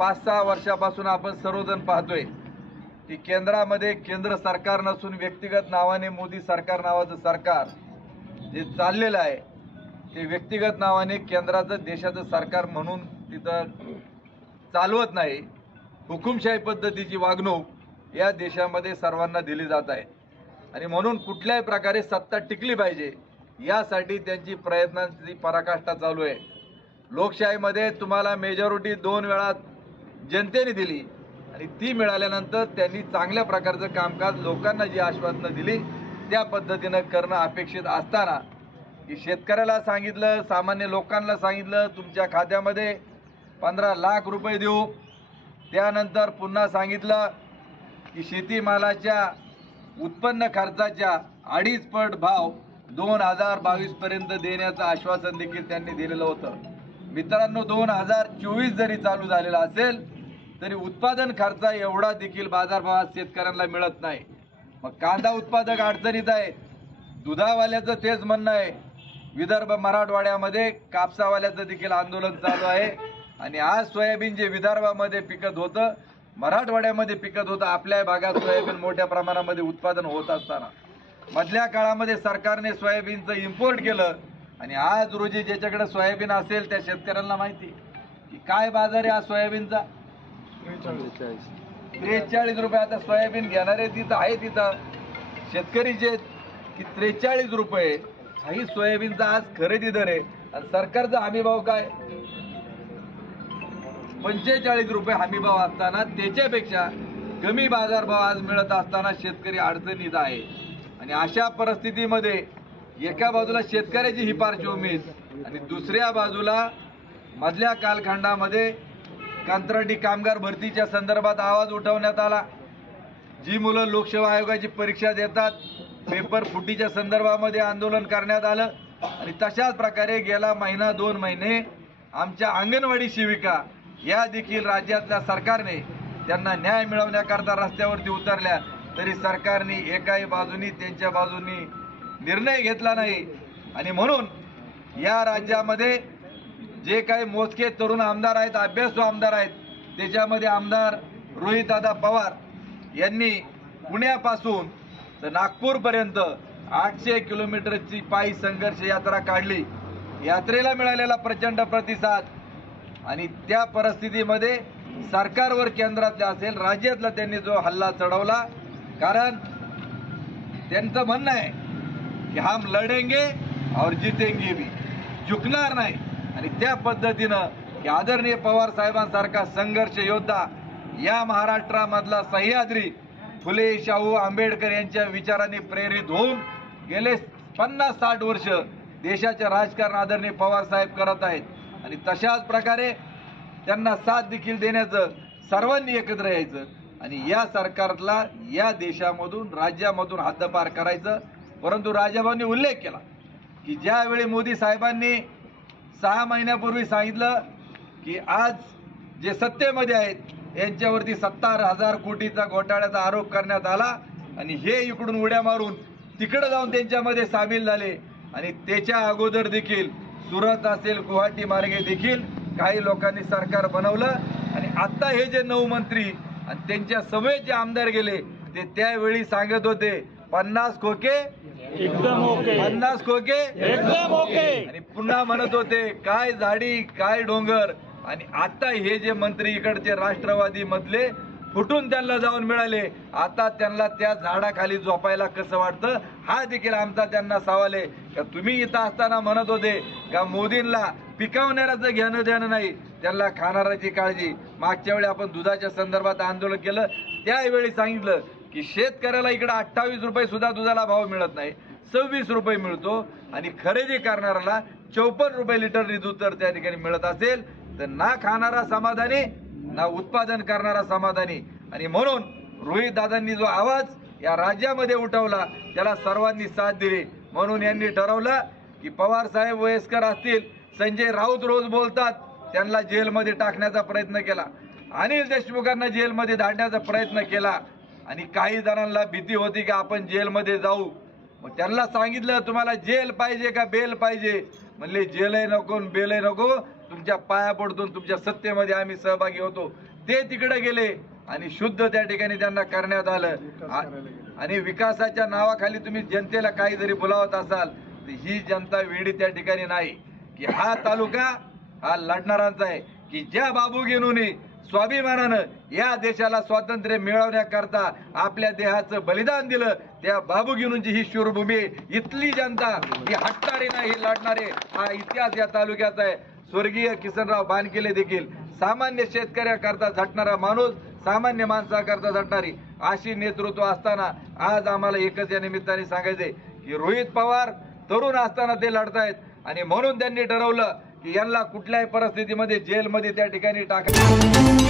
5-6 वर्षापासून आपण सर्वजण पाहतोय की केंद्रामध्ये केंद्र सरकार नसून व्यक्तिगत नावाने मोदी सरकार नावाचं सरकार जे चाललेलं आहे ते व्यक्तिगत नावाने केंद्राचं देशाचं सरकार म्हणून तिथं चालवत नाही। हुकुमशाही पद्धतीची वागणूक या देशामध्ये सर्वांना दिली जात आहे आणि म्हणून कुठल्याही प्रकारे सत्ता टिकली पाहिजे यासाठी त्यांची प्रयत्नांची पराकाष्ठा चालू आहे। लोकशाहीमध्ये तुम्हाला मेजॉरिटी 2 वेळा जनतेने दिली आणि ती मिळाल्यानंतर त्यांनी चांगल्या प्रकारचं कामकाज लोकांना जी आश्वासनं दिली त्या पद्धतीनं करणं अपेक्षित असताना की शेतकऱ्याला सांगितलं, सामान्य लोकांना सांगितलं तुमच्या खात्यामध्ये 15 लाख रुपये देऊ, त्यानंतर पुन्हा सांगितलं की शेतीमालाच्या उत्पन्न खर्चाच्या 2.5 पट भाव 2022 पर्यंत देण्याचं आश्वासन देखील त्यांनी दिलेलं होतं। मित्रांनो, 2024 जरी चालू झालेला असेल तरी उत्पादन खर्च एवढा देखील बाजारभावात शेतकऱ्यांना मिळत नाही। मग कांदा उत्पादक अडचणीत आहे, दुधावाल्याचं तेच म्हणणं आहे, विदर्भ मराठवाड्यामध्ये कापसावाल्याचं देखील आंदोलन चालू आहे आणि आज सोयाबीन जे विदर्भामध्ये पिकत होतं मराठवाड्यामध्ये पिकत होतं, आपल्या भागात सोयाबीन मोठ्या प्रमाणामध्ये उत्पादन होत असताना मधल्या काळामध्ये सरकारने सोयाबीनचं इम्पोर्ट केलं आणि आज रोजी ज्याच्याकडे सोयाबीन असेल त्या शेतकऱ्यांना माहिती की काय बाजार आहे आज सोयाबीनचा 43 रुपये। आता सोयाबीन घेणारे तिथं आहे, तिथं शेतकरी जे की 43 रुपये हाही सोयाबीनचा आज खरेदी दर आहे आणि सरकारचा हमीभाव काय 45 रुपये हमीभाव असताना त्याच्यापेक्षा कमी बाजारभाव आज मिळत असताना शेतकरी अडचणीत आहे। आणि अशा परिस्थितीमध्ये एका बाजूला शेतकऱ्याची ही पार्श्वभूमी आणि दुसऱ्या बाजूला मधल्या कालखंडामध्ये कंत्राटी कामगार भरतीच्या संदर्भात आवाज उठवण्यात आला। जी मुलं लोकसेवा आयोगाची परीक्षा देतात पेपर फुटीच्या संदर्भामध्ये आंदोलन करण्यात आलं आणि तशाच प्रकारे गेला 1-2 महिने आमच्या अंगणवाडी सेविका या देखील राज्यातल्या सरकारने त्यांना न्याय मिळवण्याकरता रस्त्यावरती उतरल्या तरी सरकारने एकाही बाजूनी त्यांच्या बाजूनी निर्णय घेतला नाही। आणि म्हणून या राज्यामध्ये जे काही मोजके तरुण आमदार आहेत, अभ्यासू आमदार आहेत, त्याच्यामध्ये आमदार रोहितदादा पवार यांनी पुण्यापासून तर नागपूरपर्यंत 800 किलोमीटरची पायी संघर्ष यात्रा काढली। यात्रेला मिळालेला प्रचंड प्रतिसाद आणि त्या परिस्थितीमध्ये सरकारवर केंद्रातल्या असेल राज्यातला त्यांनी जो हल्ला चढवला, कारण त्यांचं म्हणणं आहे की हम लढेंगे और जीतेंगे भी, झुकणार नाही। आणि त्या पद्धतीनं की आदरणीय पवार साहेबांसारखा संघर्ष योद्धा या महाराष्ट्रामधला सह्याद्री फुले शाहू आंबेडकर यांच्या विचारांनी प्रेरित होऊन गेले 50-60 वर्ष देशाचे राजकारण आदरणीय पवार साहेब करत आहेत आणि तशाच प्रकारे त्यांना साथ देखील देण्याचं सर्वांनी एकत्र यायचं आणि या सरकारला या देशामधून राज्यामधून हद्दपार करायचं। परंतु राजाभाऊंनी उल्लेख केला की ज्यावेळी मोदी साहेबांनी 6 महिन्यापूर्वी सांगितलं की आज जे सत्तेमध्ये आहेत यांच्यावरती 70,000 कोटीचा घोटाळ्याचा आरोप करण्यात आला आणि हे इकडून उड्या मारून तिकडे जाऊन त्यांच्यामध्ये सामील झाले आणि त्याच्या अगोदर देखील सुरत असेल गुवाहाटी मार्गे देखील काही लोकांनी सरकार बनवलं आणि आता हे जे 9 मंत्री आणि त्यांच्या समेत जे आमदार गेले ते त्यावेळी सांगत होते 50 खोके एकदम ओके, 50 खोके एकदम ओके आणि पुन्हा म्हणत होते काय झाडी काय डोंगर। आणि आता हे जे मंत्री इकडचे राष्ट्रवादी मधले फुटून त्यांना जाऊन मिळाले, आता त्यांना त्या झाडाखाली झोपायला कसं वाटतं हा देखील आमचा त्यांना सवाल आहे। का तुम्ही इथं असताना म्हणत होते का मोदींना पिकवणाऱ्याचं घेणं देणं नाही, त्यांना खाणाऱ्याची काळजी। मागच्या वेळी आपण दुधाच्या संदर्भात आंदोलन केलं त्यावेळी सांगितलं की शेतकऱ्याला इकडे 28 रुपये सुद्धा दुधाला भाव मिळत नाही, 26 रुपये मिळतो आणि खरेदी करणाऱ्याला 54 रुपये लिटर दूध तर त्या ठिकाणी मिळत असेल तर ना खाणारा समाधानी ना उत्पादन करणारा समाधानी। आणि म्हणून रोहित दादांनी जो आवाज या राज्यामध्ये उठवला त्याला सर्वांनी साथ दिली। म्हणून यांनी ठरवलं की पवार साहेब वयस्कर असतील, संजय राऊत रोज बोलतात त्यांना जेलमध्ये टाकण्याचा प्रयत्न केला, अनिल देशमुखांना जेलमध्ये धाडण्याचा प्रयत्न केला आणि काही जणांना भीती होती की आपण जेलमध्ये जाऊ। मग त्यांना सांगितलं तुम्हाला जेल पाहिजे का बेल पाहिजे, म्हणले जेलही नको बेलही नको, तुमच्या पाया पडतो तुमच्या सत्तेमध्ये आम्ही सहभागी होतो। ते तिकडे गेले आणि शुद्ध त्या ठिकाणी त्यांना करण्यात आलं. आणि विकासाच्या नावाखाली तुम्ही जनतेला काही जरी बोलावत असाल तर ही जनता वेडी त्या ठिकाणी नाही की हा तालुका हा लढणारांचा आहे, की ज्या बाबू गेनूने स्वाभिमानानं या देशाला स्वातंत्र्य मिळवण्याकरता आपल्या देहाचं बलिदान दिलं, त्या बाबू गेनूंची ही शूरभूमी आहे. इथली जनता ही हटणारी नाही, ही लढणारे. हा इतिहास या तालुक्याचा आहे. स्वर्गीय किसनराव बानकेले देखील सामान्य शेतकऱ्याकरता झटणारा माणूस, सामान्य माणसाकरता झटणारी अशी नेतृत्व असताना आज आम्हाला एकच या निमित्ताने सांगायचंय की रोहित पवार तरुण असताना ते लढतायत आणि म्हणून त्यांनी ठरवलं की यांना कुठल्याही परिस्थितीमध्ये जेलमध्ये त्या ठिकाणी टाकायचं.